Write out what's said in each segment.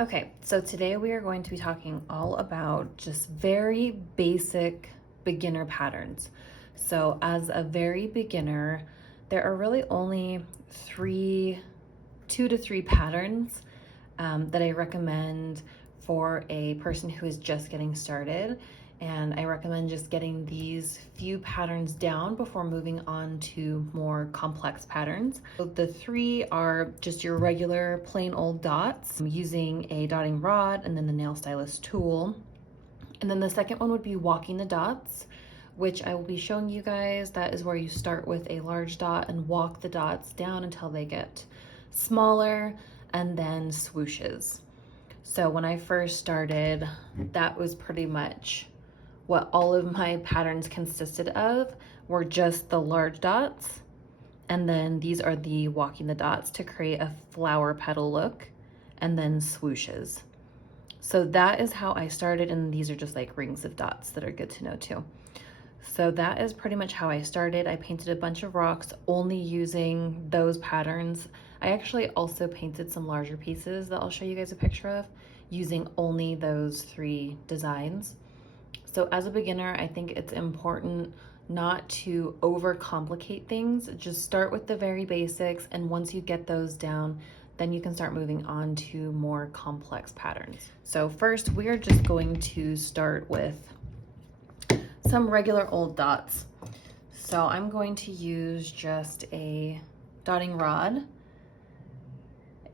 Okay, so today we are going to be talking all about just very basic beginner patterns. So as a very beginner, there are really only two to three patterns that I recommend for a person who is just getting started. And I recommend just getting these few patterns down before moving on to more complex patterns. So the three are just your regular plain old dots using a dotting rod and then the nail stylus tool. And then the second one would be walking the dots, which I will be showing you guys. That is where you start with a large dot and walk the dots down until they get smaller, and then swooshes. So when I first started, that was pretty much what all of my patterns consisted of, were just the large dots. And then these are the walking the dots to create a flower petal look, and then swooshes. So that is how I started, and these are just like rings of dots that are good to know too. So that is pretty much how I started. I painted a bunch of rocks only using those patterns. I actually also painted some larger pieces that I'll show you guys a picture of using only those three designs. So as a beginner, I think it's important not to overcomplicate things. Just start with the very basics, and once you get those down, then you can start moving on to more complex patterns. So first, we are just going to start with some regular old dots. So I'm going to use just a dotting rod,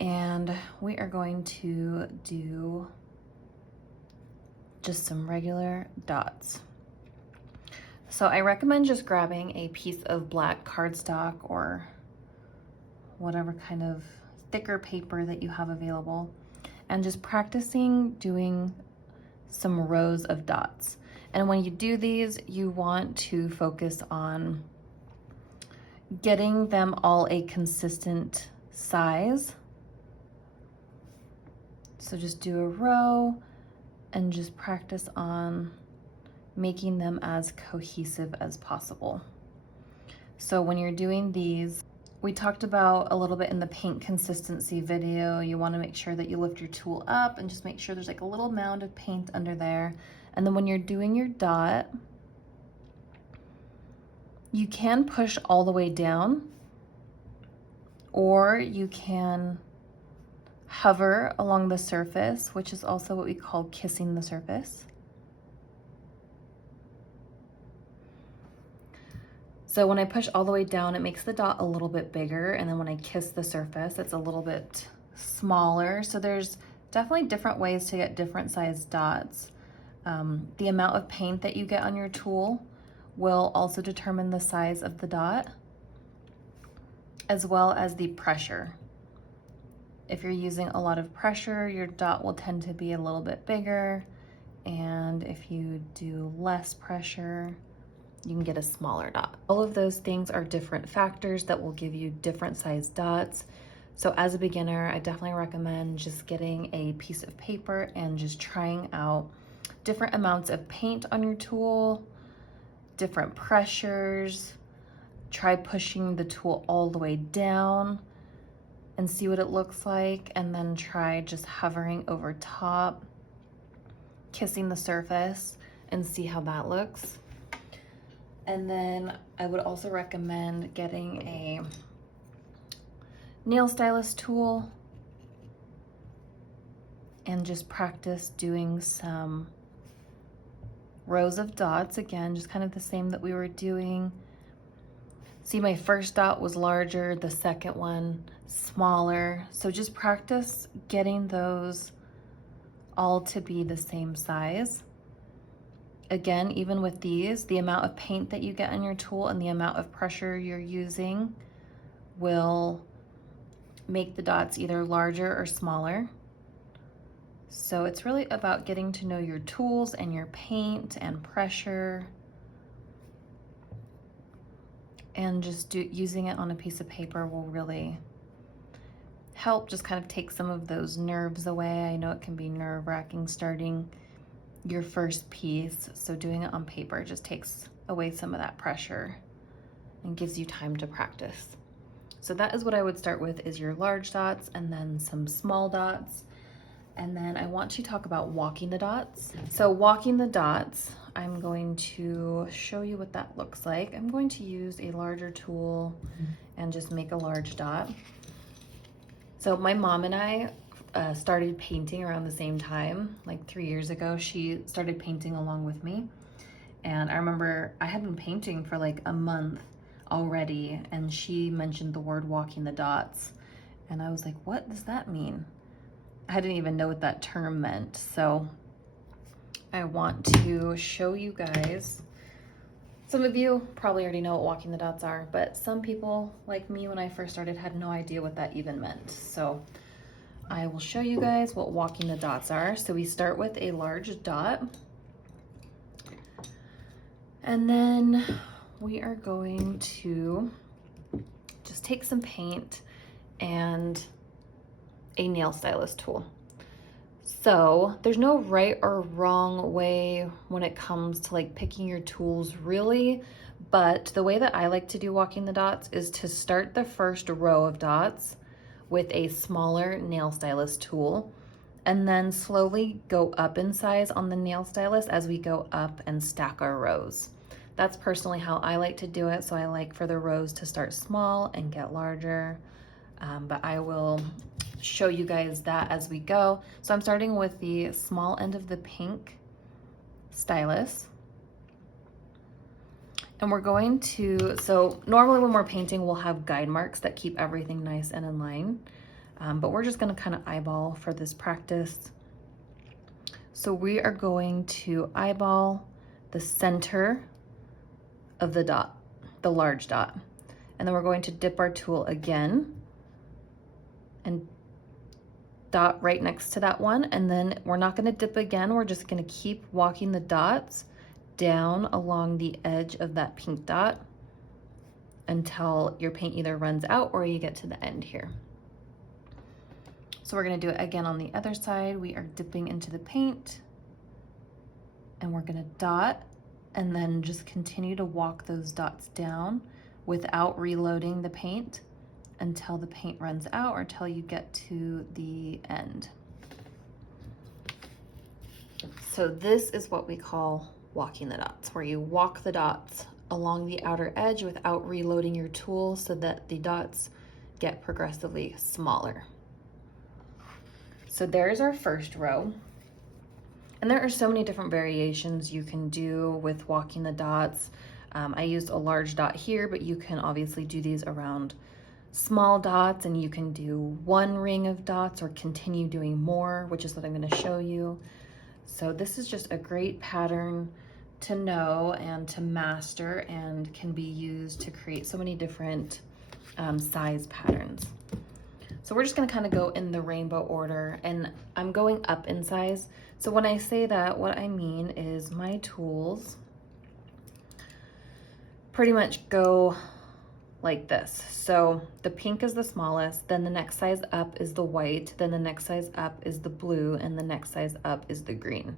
and we are going to do just some regular dots. So I recommend just grabbing a piece of black cardstock or whatever kind of thicker paper that you have available, and just practicing doing some rows of dots. And when you do these, you want to focus on getting them all a consistent size. So just do a row and just practice on making them as cohesive as possible. So when you're doing these, we talked about a little bit in the paint consistency video, you want to make sure that you lift your tool up and just make sure there's like a little mound of paint under there. And then when you're doing your dot, you can push all the way down, or you can hover along the surface, which is also what we call kissing the surface. So when I push all the way down, it makes the dot a little bit bigger, and then when I kiss the surface, it's a little bit smaller. So there's definitely different ways to get different sized dots. The amount of paint that you get on your tool will also determine the size of the dot, as well as the pressure. If you're using a lot of pressure, your dot will tend to be a little bit bigger, and if you do less pressure, you can get a smaller dot. All of those things are different factors that will give you different size dots. So as a beginner, I definitely recommend just getting a piece of paper and just trying out different amounts of paint on your tool, different pressures. Try pushing the tool all the way down and see what it looks like, and then try just hovering over top, kissing the surface, and see how that looks. And then I would also recommend getting a nail stylus tool and just practice doing some rows of dots. Again, just kind of the same that we were doing. See, my first dot was larger, the second one smaller. So just practice getting those all to be the same size. Again, even with these, the amount of paint that you get on your tool and the amount of pressure you're using will make the dots either larger or smaller. So it's really about getting to know your tools and your paint and pressure, and just using it on a piece of paper will really help just kind of take some of those nerves away. I know it can be nerve-wracking starting your first piece, so doing it on paper just takes away some of that pressure and gives you time to practice. So that is what I would start with, is your large dots and then some small dots. And then I want to talk about walking the dots. So walking the dots, I'm going to show you what that looks like. I'm going to use a larger tool and just make a large dot. So my mom and I started painting around the same time, like 3 years ago. She started painting along with me. And I remember I had been painting for like a month already, and she mentioned the word walking the dots. And I was like, what does that mean? I didn't even know what that term meant. So I want to show you guys. Some of you probably already know what walking the dots are, but some people like me when I first started had no idea what that even meant. So I will show you guys what walking the dots are. So we start with a large dot. And then we are going to just take some paint and a nail stylus tool. So there's no right or wrong way when it comes to like picking your tools really, but the way that I like to do walking the dots is to start the first row of dots with a smaller nail stylus tool and then slowly go up in size on the nail stylus as we go up and stack our rows. That's personally how I like to do it. So I like for the rows to start small and get larger, but I will show you guys that as we go. So I'm starting with the small end of the pink stylus. And we're going to, so normally when we're painting, we'll have guide marks that keep everything nice and in line. But we're just gonna kind of eyeball for this practice. So we are going to eyeball the center of the dot, the large dot. And then we're going to dip our tool again and dot right next to that one. And then we're not gonna dip again. We're just gonna keep walking the dots down along the edge of that pink dot until your paint either runs out or you get to the end here. So we're gonna do it again on the other side. We are dipping into the paint and we're gonna dot and then just continue to walk those dots down without reloading the paint until the paint runs out or until you get to the end. So this is what we call walking the dots, where you walk the dots along the outer edge without reloading your tool so that the dots get progressively smaller. So there's our first row. And there are so many different variations you can do with walking the dots. I used a large dot here, but you can obviously do these around small dots, and you can do one ring of dots or continue doing more, which is what I'm going to show you. So this is just a great pattern to know and to master, and can be used to create so many different size patterns. So we're just going to kind of go in the rainbow order, and I'm going up in size. So when I say that, what I mean is my tools pretty much go like this. So the pink is the smallest, then the next size up is the white, then the next size up is the blue, and the next size up is the green.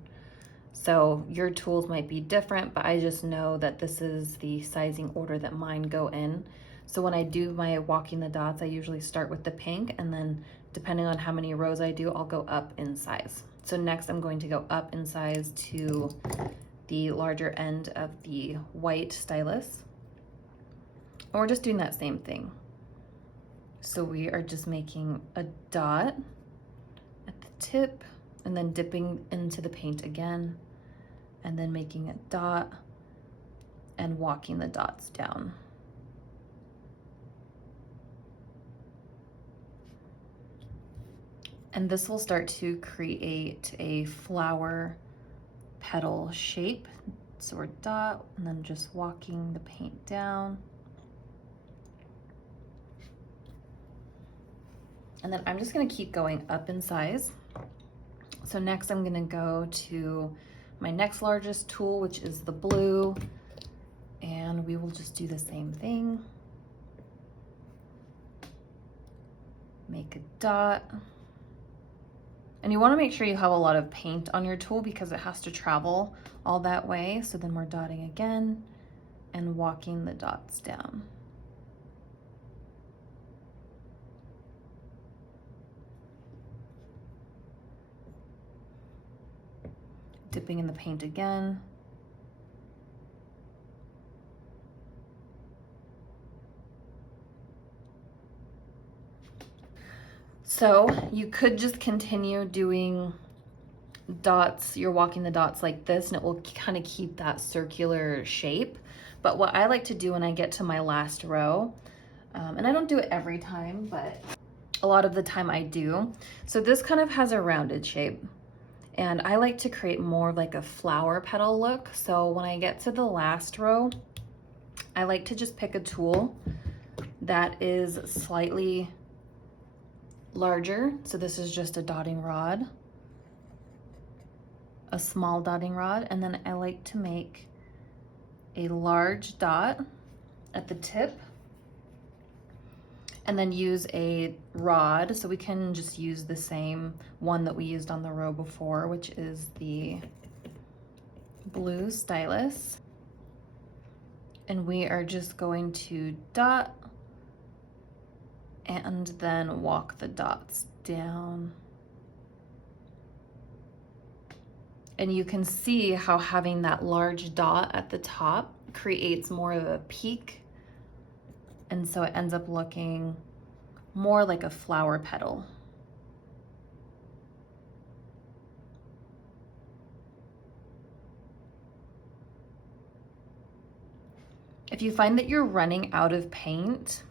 So your tools might be different, but I just know that this is the sizing order that mine go in. So when I do my walking the dots, I usually start with the pink, and then depending on how many rows I do, I'll go up in size. So next I'm going to go up in size to the larger end of the white stylus. And we're just doing that same thing. So we are just making a dot at the tip and then dipping into the paint again, and then making a dot and walking the dots down. And this will start to create a flower petal shape. So we're dot and then just walking the paint down. And then I'm just gonna keep going up in size. So next I'm gonna go to my next largest tool, which is the blue, and we will just do the same thing. Make a dot. And you wanna make sure you have a lot of paint on your tool because it has to travel all that way. So then we're dotting again and walking the dots down. dipping in the paint again. So you could just continue doing dots, you're walking the dots like this, and it will kind of keep that circular shape. But what I like to do when I get to my last row, and I don't do it every time, but a lot of the time I do. So this kind of has a rounded shape, and I like to create more like a flower petal look. So when I get to the last row, I like to just pick a tool that is slightly larger. So this is just a dotting rod, a small dotting rod, and then I like to make a large dot at the tip, and then use a rod. So we can just use the same one that we used on the row before, which is the blue stylus. And we are just going to dot and then walk the dots down. And you can see how having that large dot at the top creates more of a peak. And so it ends up looking more like a flower petal. If you find that you're running out of paint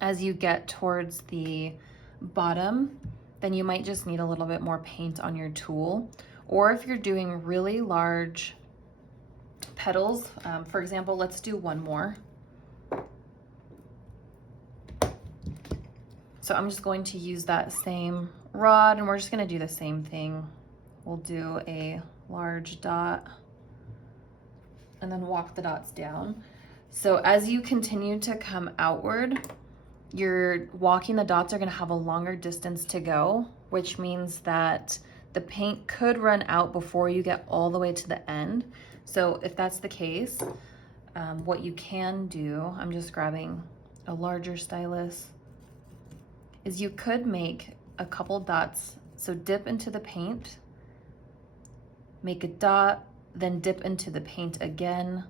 as you get towards the bottom, then you might just need a little bit more paint on your tool. Or if you're doing really large petals, for example, let's do one more. So I'm just going to use that same rod, and we're just gonna do the same thing. We'll do a large dot and then walk the dots down. So as you continue to come outward, you're walking the dots are gonna have a longer distance to go, which means that the paint could run out before you get all the way to the end. So if that's the case, what you can do, I'm just grabbing a larger stylus, is you could make a couple dots. So dip into the paint, make a dot, then dip into the paint again,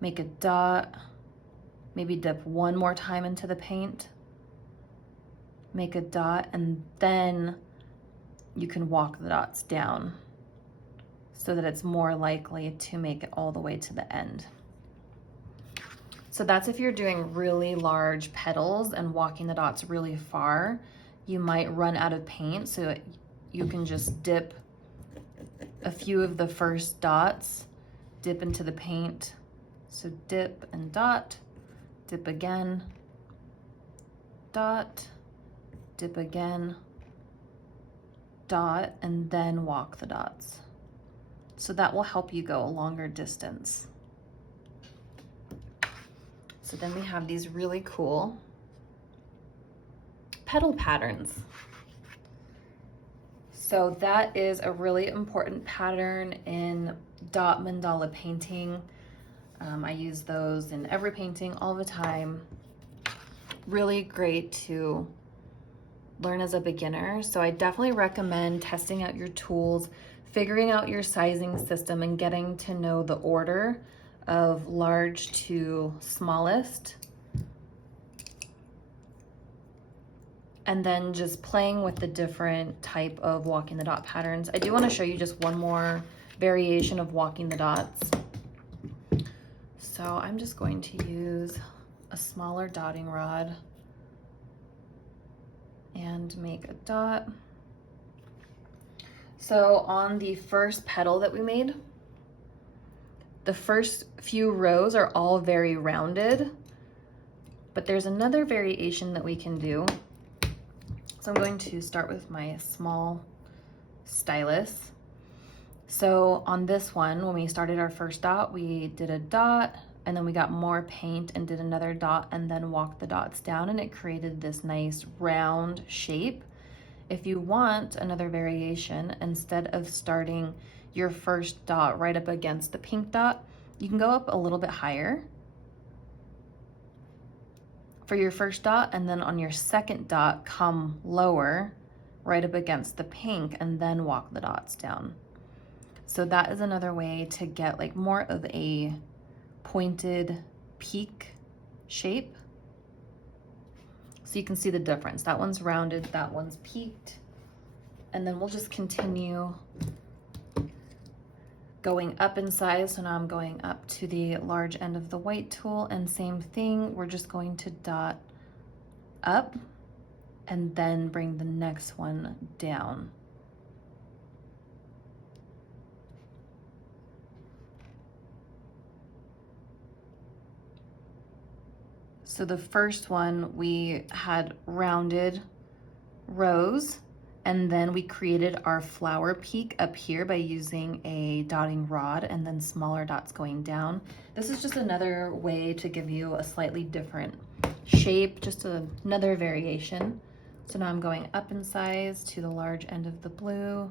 make a dot, maybe dip one more time into the paint, make a dot, and then you can walk the dots down so that it's more likely to make it all the way to the end. So that's if you're doing really large petals and walking the dots really far, you might run out of paint, so you can just dip a few of the first dots, dip into the paint. So dip and dot, dip again, dot, dip again, dot, and then walk the dots. So that will help you go a longer distance. So then we have these really cool petal patterns. So that is a really important pattern in dot mandala painting. I use those in every painting all the time. Really great to learn as a beginner. So I definitely recommend testing out your tools, figuring out your sizing system, and getting to know the order of large to smallest. And then just playing with the different type of walking the dot patterns. I do want to show you just one more variation of walking the dots. So I'm just going to use a smaller dotting rod and make a dot. So on the first petal that we made, the first few rows are all very rounded, but there's another variation that we can do. So I'm going to start with my small stylus. So on this one, when we started our first dot, we did a dot, and then we got more paint and did another dot, and then walked the dots down, and it created this nice round shape. If you want another variation, instead of starting your first dot right up against the pink dot, you can go up a little bit higher for your first dot, and then on your second dot, come lower right up against the pink, and then walk the dots down. So that is another way to get like more of a pointed peak shape. So you can see the difference. That one's rounded, that one's peaked. And then we'll just continue going up in size. So now I'm going up to the large end of the white tool, and same thing, we're just going to dot up and then bring the next one down. So the first one, we had rounded rows, and then we created our flower peak up here by using a dotting rod and then smaller dots going down. This is just another way to give you a slightly different shape, just another variation. So now I'm going up in size to the large end of the blue.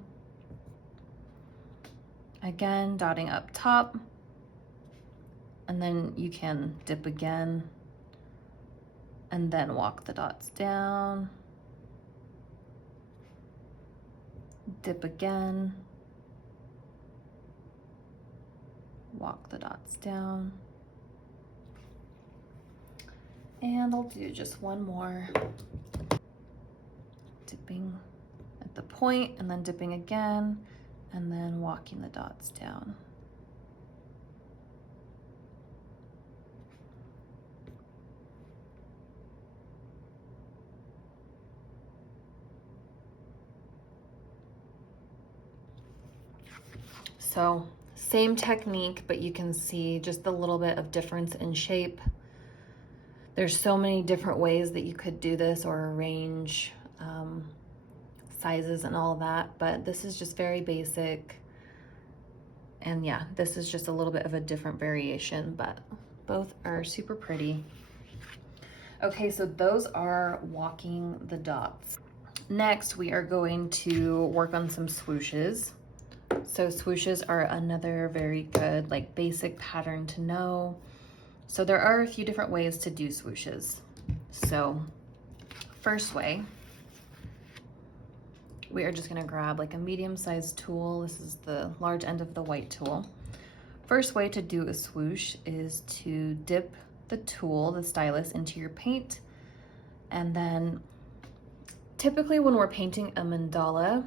Again, dotting up top, and then you can dip again and then walk the dots down. Dip again, walk the dots down. And I'll do just one more. Dipping at the point and then dipping again, and then walking the dots down. So same technique, but you can see just a little bit of difference in shape. There's so many different ways that you could do this or arrange sizes and all that, but this is just very basic. And yeah, this is just a little bit of a different variation, but both are super pretty. Okay, so those are walking the dots. Next, we are going to work on some swooshes. So swooshes are another very good, like, basic pattern to know. So there are a few different ways to do swooshes. So first way, we are just gonna grab like a medium-sized tool. This is the large end of the white tool. First way to do a swoosh is to dip the tool, the stylus, into your paint. And then typically when we're painting a mandala,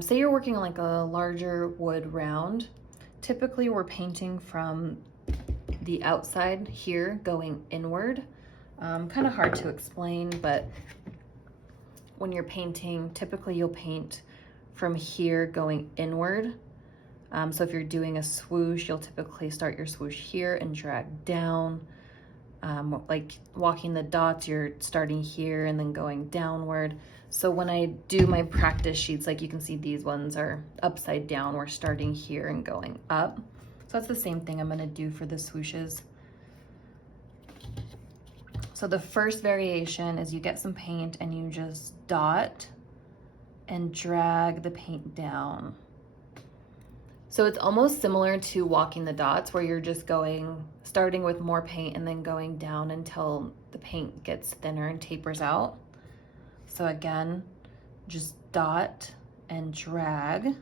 say you're working on like a larger wood round, typically we're painting from the outside here going inward. Kind of hard to explain, but when you're painting, typically you'll paint from here going inward. So if you're doing a swoosh, you'll typically start your swoosh here and drag down. Like walking the dots, you're starting here and then going downward. So when I do my practice sheets, like you can see these ones are upside down. We're starting here and going up. So that's the same thing I'm gonna do for the swooshes. So the first variation is you get some paint and you just dot and drag the paint down. So it's almost similar to walking the dots, where you're just starting with more paint and then going down until the paint gets thinner and tapers out. So again, just dot and drag.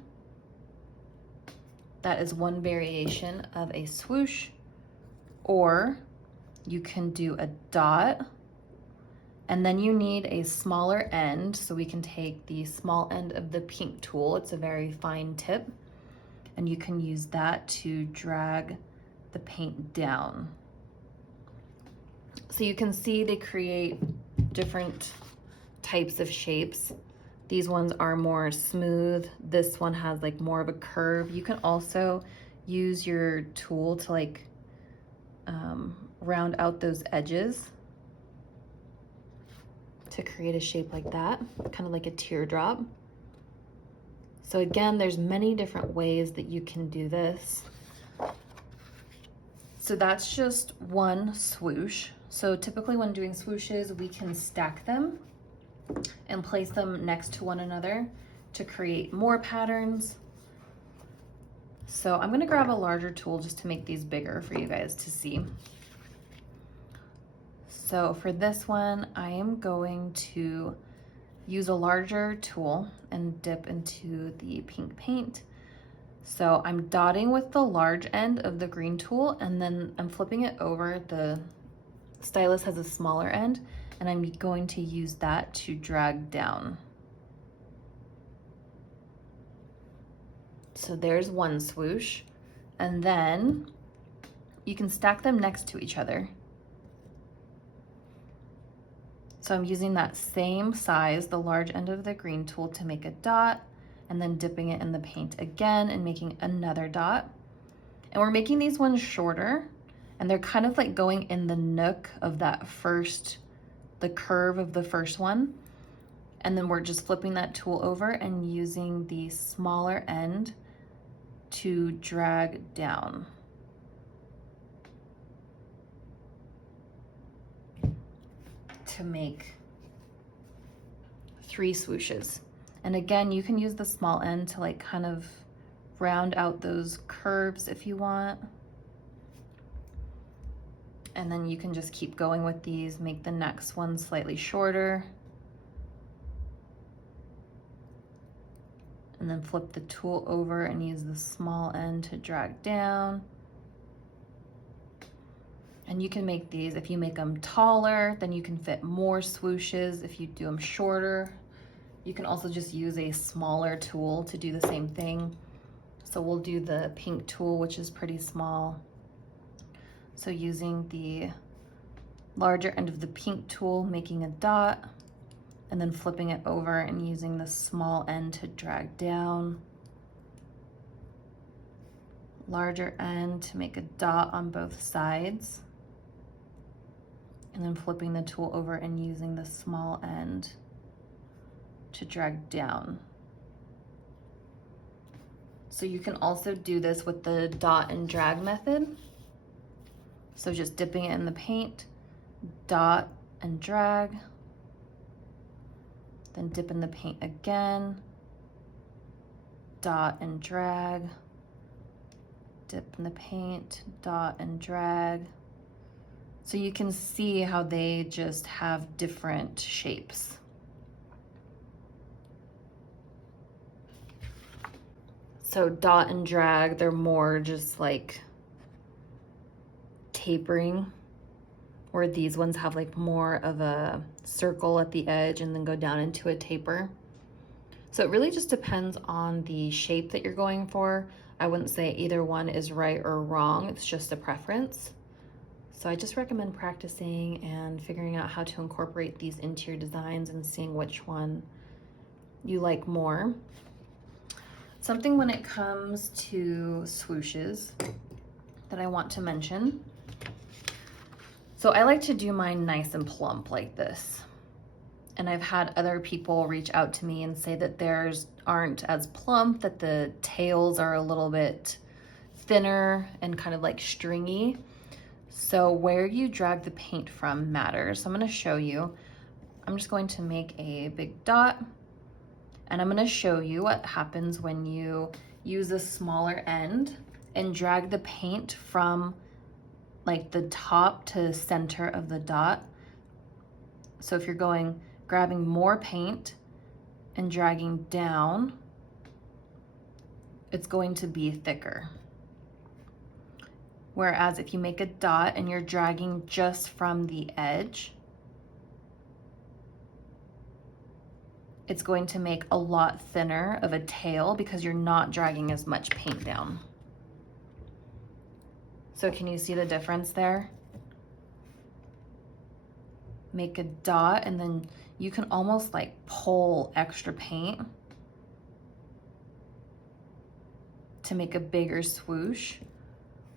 That is one variation of a swoosh. Or you can do a dot, and then you need a smaller end. So we can take the small end of the pink tool. It's a very fine tip. And you can use that to drag the paint down. So you can see they create different types of shapes. These ones are more smooth. This one has like more of a curve. You can also use your tool to like round out those edges to create a shape like that, kind of like a teardrop. So again, there's many different ways that you can do this. So that's just one swoosh. So typically when doing swooshes, we can stack them and place them next to one another to create more patterns. So I'm gonna grab a larger tool just to make these bigger for you guys to see. So for this one, I am going to use a larger tool and dip into the pink paint. So I'm dotting with the large end of the green tool, and then I'm flipping it over. The stylus has a smaller end, and I'm going to use that to drag down. So there's one swoosh, and then you can stack them next to each other. So I'm using that same size, the large end of the green tool, to make a dot, and then dipping it in the paint again and making another dot. And we're making these ones shorter, and they're kind of like going in the nook of that first, the curve of the first one. And then we're just flipping that tool over and using the smaller end to drag down. To make 3 swooshes. And again, you can use the small end to like kind of round out those curves if you want. And then you can just keep going with these, make the next one slightly shorter. And then flip the tool over and use the small end to drag down. And you can make these, if you make them taller, then you can fit more swooshes. If you do them shorter, you can also just use a smaller tool to do the same thing. So we'll do the pink tool, which is pretty small. So using the larger end of the pink tool, making a dot, and then flipping it over and using the small end to drag down. Larger end to make a dot on both sides. And then flipping the tool over and using the small end to drag down. So you can also do this with the dot and drag method. So just dipping it in the paint, dot and drag, then dip in the paint again, dot and drag, dip in the paint, dot and drag. So you can see how they just have different shapes. So dot and drag, they're more just like tapering, where these ones have like more of a circle at the edge and then go down into a taper. So it really just depends on the shape that you're going for. I wouldn't say either one is right or wrong, it's just a preference. So I just recommend practicing and figuring out how to incorporate these into your designs and seeing which one you like more. Something when it comes to swooshes that I want to mention. So I like to do mine nice and plump like this. And I've had other people reach out to me and say that theirs aren't as plump, that the tails are a little bit thinner and kind of like stringy. So where you drag the paint from matters. So I'm going to show you. I'm just going to make a big dot, and I'm going to show you what happens when you use a smaller end and drag the paint from like the top to center of the dot. So if you're grabbing more paint and dragging down, it's going to be thicker. Whereas if you make a dot and you're dragging just from the edge, it's going to make a lot thinner of a tail because you're not dragging as much paint down. So can you see the difference there? Make a dot and then you can almost like pull extra paint to make a bigger swoosh.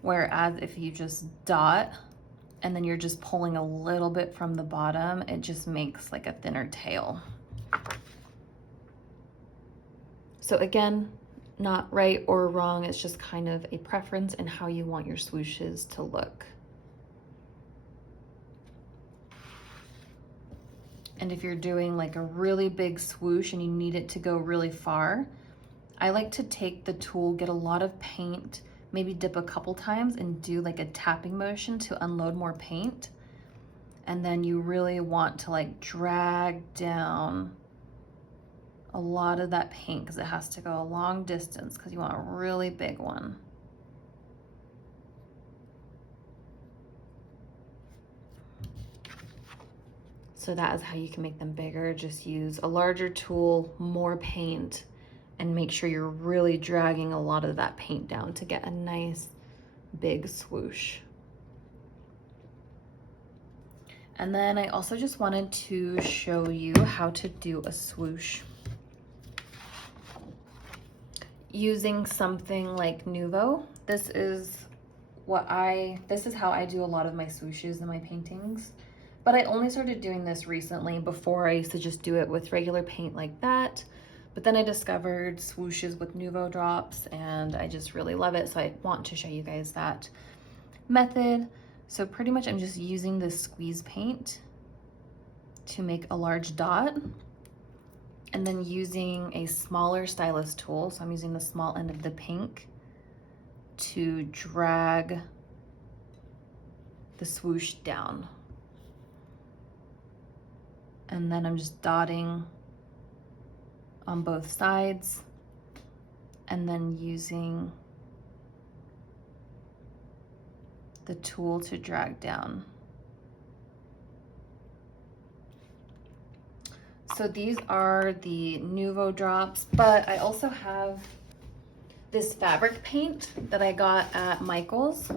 Whereas if you just dot and then you're just pulling a little bit from the bottom, it just makes like a thinner tail. So again, not right or wrong, it's just kind of a preference in how you want your swooshes to look. And if you're doing like a really big swoosh and you need it to go really far, I like to take the tool, get a lot of paint, maybe dip a couple times and do like a tapping motion to unload more paint. And then you really want to like drag down a lot of that paint because it has to go a long distance because you want a really big one. So that is how you can make them bigger. Just use a larger tool, more paint, and make sure you're really dragging a lot of that paint down to get a nice big swoosh. And then I also just wanted to show you how to do a swoosh using something like Nuvo. This is how I do a lot of my swooshes in my paintings. But I only started doing this recently. Before I used to just do it with regular paint like that. But then I discovered swooshes with Nuvo drops and I just really love it. So I want to show you guys that method. So pretty much I'm just using this squeeze paint to make a large dot and then using a smaller stylus tool. So I'm using the small end of the pink to drag the swoosh down. And then I'm just dotting on both sides and then using the tool to drag down. So these are the Nuvo drops, but I also have this fabric paint that I got at Michael's,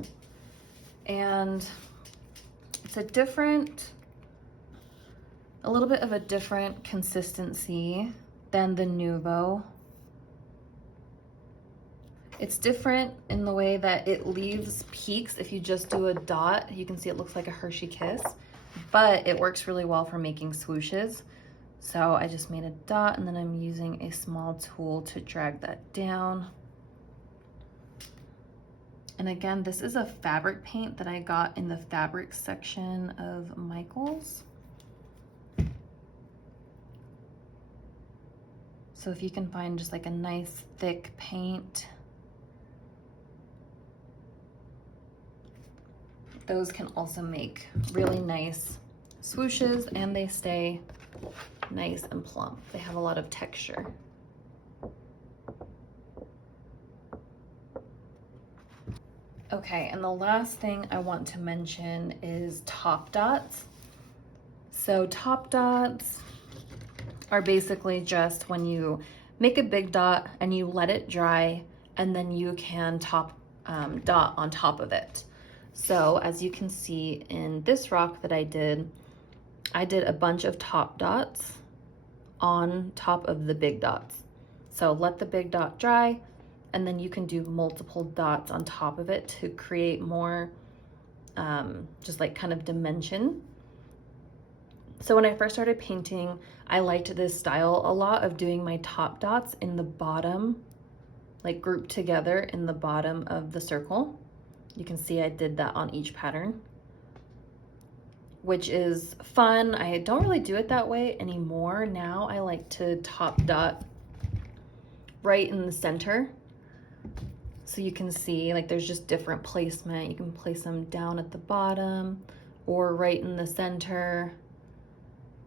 and it's a little bit of a different consistency than the Nuvo. It's different in the way that it leaves peaks. If you just do a dot, you can see it looks like a Hershey Kiss, but it works really well for making swooshes. So I just made a dot and then I'm using a small tool to drag that down. And again, this is a fabric paint that I got in the fabric section of Michael's. So if you can find just like a nice thick paint, those can also make really nice swooshes and they stay nice and plump. They have a lot of texture. Okay, and the last thing I want to mention is top dots. So top dots are basically just when you make a big dot and you let it dry and then you can dot on top of it. So as you can see in this rock that I did a bunch of top dots on top of the big dots. So let the big dot dry and then you can do multiple dots on top of it to create more just like kind of dimension. So when I first started painting, I liked this style a lot of doing my top dots in the bottom, like grouped together in the bottom of the circle. You can see I did that on each pattern, which is fun. I don't really do it that way anymore. Now I like to top dot right in the center. So you can see like there's just different placement. You can place them down at the bottom or right in the center.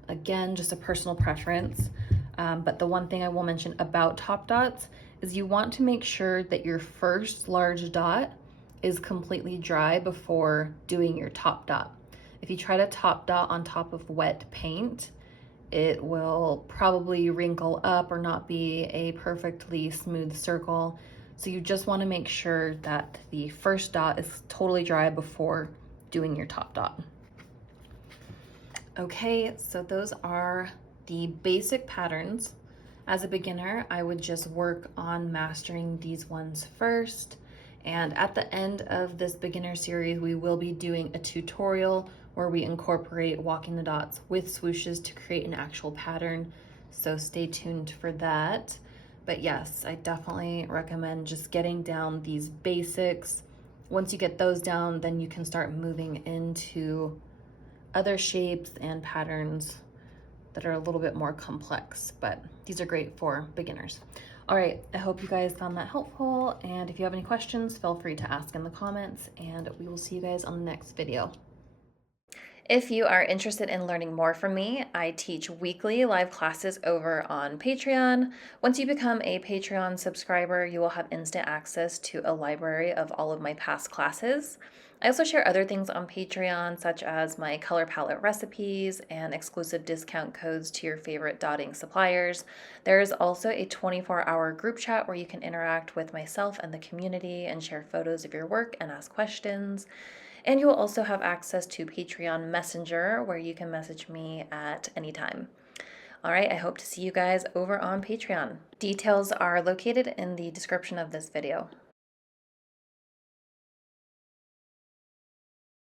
Again, just a personal preference. But the one thing I will mention about top dots is you want to make sure that your first large dot is completely dry before doing your top dot. If you try to top dot on top of wet paint, it will probably wrinkle up or not be a perfectly smooth circle. So you just want to make sure that the first dot is totally dry before doing your top dot. Okay, so those are the basic patterns. As a beginner, I would just work on mastering these ones first. And at the end of this beginner series, we will be doing a tutorial where we incorporate walking the dots with swooshes to create an actual pattern. So stay tuned for that. But yes, I definitely recommend just getting down these basics. Once you get those down, then you can start moving into other shapes and patterns that are a little bit more complex, but these are great for beginners. All right, I hope you guys found that helpful, and if you have any questions, feel free to ask in the comments, and we will see you guys on the next video. If you are interested in learning more from me, I teach weekly live classes over on Patreon. Once you become a Patreon subscriber, you will have instant access to a library of all of my past classes. I also share other things on Patreon, such as my color palette recipes and exclusive discount codes to your favorite dotting suppliers. There is also a 24-hour group chat where you can interact with myself and the community and share photos of your work and ask questions. And you will also have access to Patreon Messenger where you can message me at any time. All right, I hope to see you guys over on Patreon. Details are located in the description of this video.